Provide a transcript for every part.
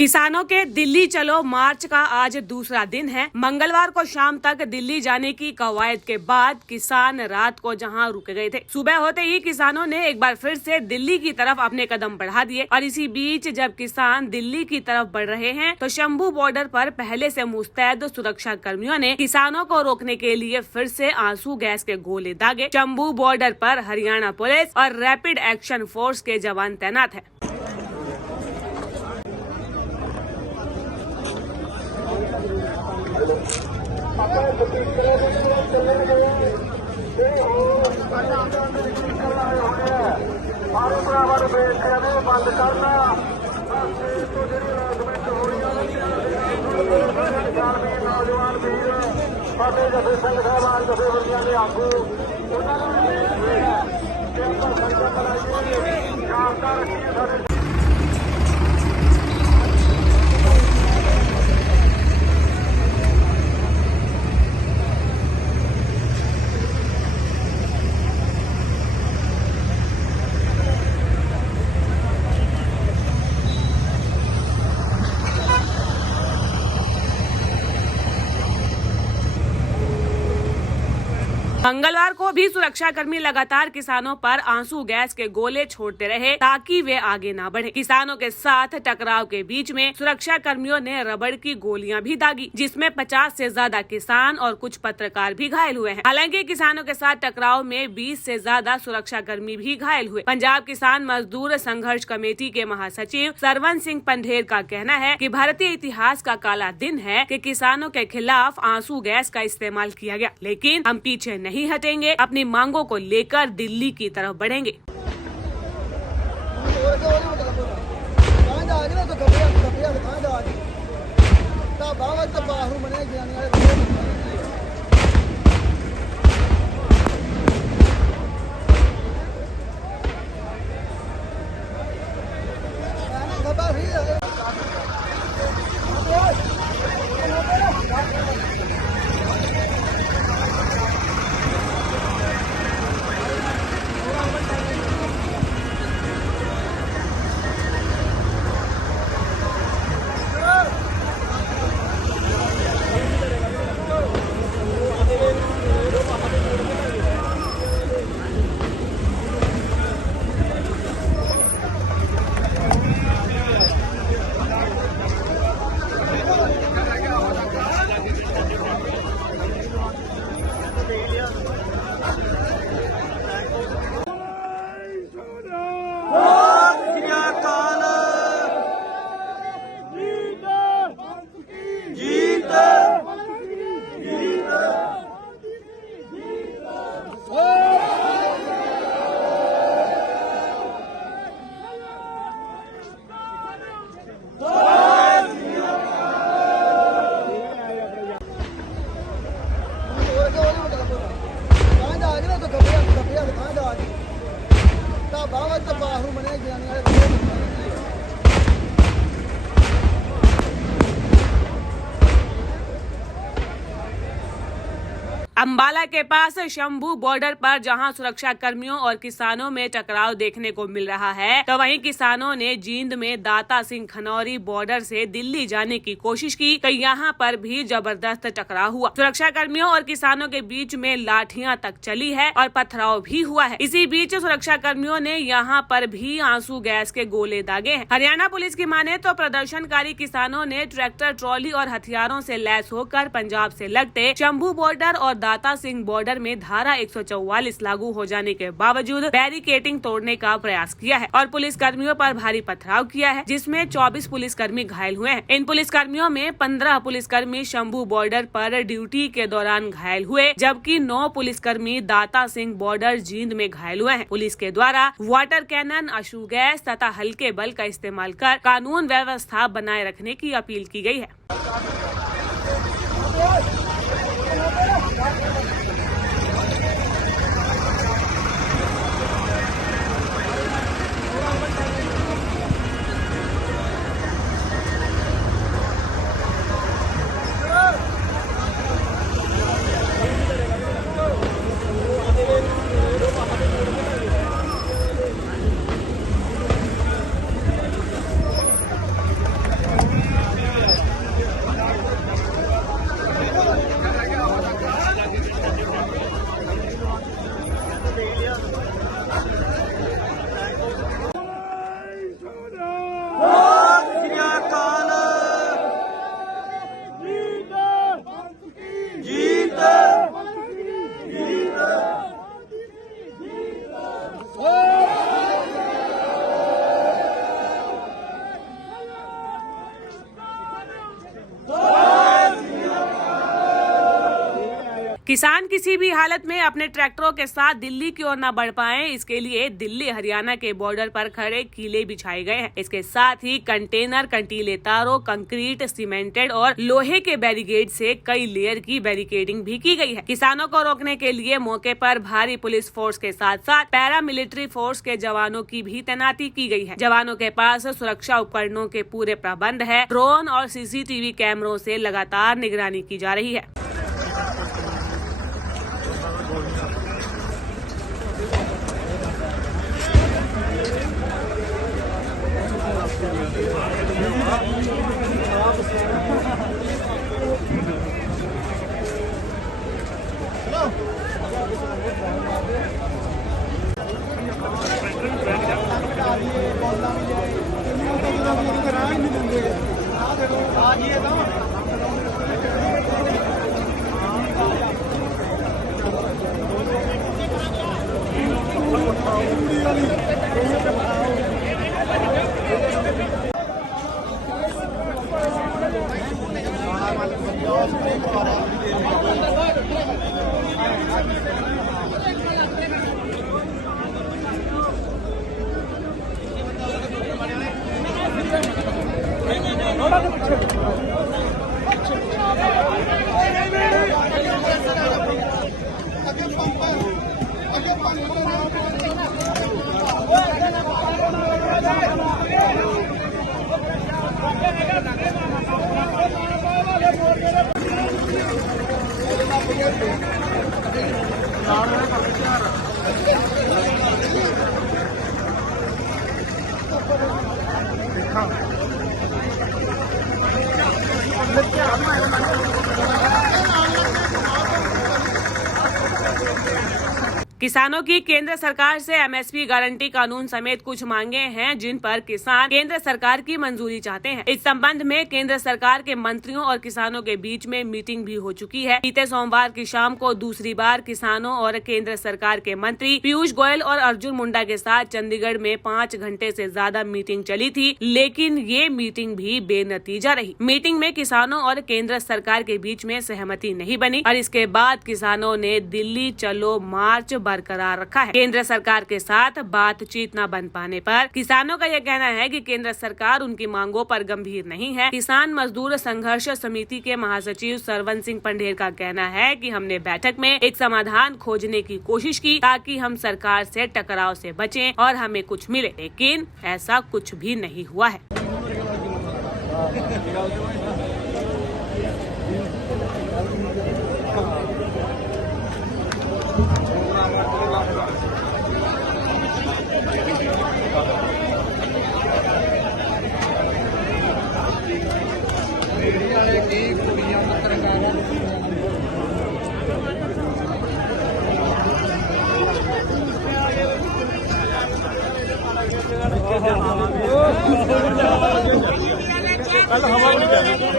किसानों के दिल्ली चलो मार्च का आज दूसरा दिन है। मंगलवार को शाम तक दिल्ली जाने की कवायद के बाद किसान रात को जहां रुक गए थे, सुबह होते ही किसानों ने एक बार फिर से दिल्ली की तरफ अपने कदम बढ़ा दिए। और इसी बीच जब किसान दिल्ली की तरफ बढ़ रहे हैं तो शंभू बॉर्डर पर पहले से मुस्तैद सुरक्षा कर्मियों ने किसानों को रोकने के लिए फिर से आंसू गैस के गोले दागे। शंभू बॉर्डर पर हरियाणा पुलिस और रैपिड एक्शन फोर्स के जवान तैनात हैं। बंद करना नौजवान वीर फतेह जफे सिंह साहबान जथेबंदियां के आगू मंगलवार को भी सुरक्षा कर्मी लगातार किसानों पर आंसू गैस के गोले छोड़ते रहे ताकि वे आगे ना बढ़े। किसानों के साथ टकराव के बीच में सुरक्षा कर्मियों ने रबड़ की गोलियां भी दागी, जिसमें 50 से ज्यादा किसान और कुछ पत्रकार भी घायल हुए हैं। हालांकि किसानों के साथ टकराव में 20 से ज्यादा सुरक्षा कर्मी भी घायल हुए। पंजाब किसान मजदूर संघर्ष कमेटी के महासचिव सरवन सिंह पंढेर का कहना है कि भारतीय इतिहास का काला दिन है कि किसानों के खिलाफ आंसू गैस का इस्तेमाल किया गया, लेकिन हम पीछे नहीं हटेंगे, अपनी मांगों को लेकर दिल्ली की तरफ बढ़ेंगे। अंबाला के पास शंभू बॉर्डर पर जहां सुरक्षा कर्मियों और किसानों में टकराव देखने को मिल रहा है, तो वहीं किसानों ने जींद में दाता सिंह खनौरी बॉर्डर से दिल्ली जाने की कोशिश की, तो यहां पर भी जबरदस्त टकराव हुआ। सुरक्षा कर्मियों और किसानों के बीच में लाठियां तक चली है और पथराव भी हुआ है। इसी बीच सुरक्षा कर्मियों ने यहां पर भी आंसू गैस के गोले दागे हैं। हरियाणा पुलिस की माने तो प्रदर्शनकारी किसानों ने ट्रैक्टर, ट्रॉली और हथियारों से लैस होकर पंजाब से लगते शंभू बॉर्डर और दाता सिंह बॉर्डर में धारा 144 लागू हो जाने के बावजूद बैरिकेडिंग तोड़ने का प्रयास किया है और पुलिस कर्मियों पर भारी पथराव किया है, जिसमें 24 पुलिसकर्मी घायल हुए हैं। इन पुलिसकर्मियों में 15 पुलिसकर्मी शंभू बॉर्डर पर ड्यूटी के दौरान घायल हुए, जबकि 9 पुलिसकर्मी दाता सिंह बॉर्डर जींद में घायल हुए हैं। पुलिस के द्वारा वाटर कैनन, आंसू गैस तथा हल्के बल का इस्तेमाल कर कानून व्यवस्था बनाए रखने की अपील की गई है। किसान किसी भी हालत में अपने ट्रैक्टरों के साथ दिल्ली की ओर न बढ़ पाएं, इसके लिए दिल्ली हरियाणा के बॉर्डर पर खड़े कीले बिछाए गए हैं। इसके साथ ही कंटेनर, कंटीले तारों, कंक्रीट, सीमेंटेड और लोहे के बैरिकेड से कई लेयर की बैरिकेडिंग भी की गई है। किसानों को रोकने के लिए मौके पर भारी पुलिस फोर्स के साथ साथ पैरामिलिट्री फोर्स के जवानों की भी तैनाती की गई है। जवानों के पास सुरक्षा उपकरणों के पूरे प्रबंध है। ड्रोन और CCTV कैमरों से लगातार निगरानी की जा रही है। किसानों की केंद्र सरकार से MSP गारंटी कानून समेत कुछ मांगे हैं, जिन पर किसान केंद्र सरकार की मंजूरी चाहते हैं। इस संबंध में केंद्र सरकार के मंत्रियों और किसानों के बीच में मीटिंग भी हो चुकी है। बीते सोमवार की शाम को दूसरी बार किसानों और केंद्र सरकार के मंत्री पीयूष गोयल और अर्जुन मुंडा के साथ चंडीगढ़ में 5 घंटे से ज्यादा मीटिंग चली थी, लेकिन ये मीटिंग भी बेनतीजा रही। मीटिंग में किसानों और केंद्र सरकार के बीच में सहमति नहीं बनी और इसके बाद किसानों ने दिल्ली चलो मार्च बरकरार रखा है। केंद्र सरकार के साथ बातचीत न बन पाने पर किसानों का यह कहना है कि केंद्र सरकार उनकी मांगों पर गंभीर नहीं है। किसान मजदूर संघर्ष समिति के महासचिव सरवन सिंह पंढेर का कहना है कि हमने बैठक में एक समाधान खोजने की कोशिश की ताकि हम सरकार से टकराव से बचें और हमें कुछ मिले, लेकिन ऐसा कुछ भी नहीं हुआ है। कल हवा नहीं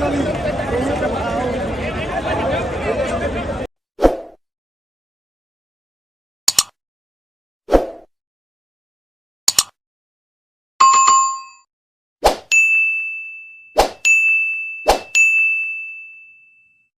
वाली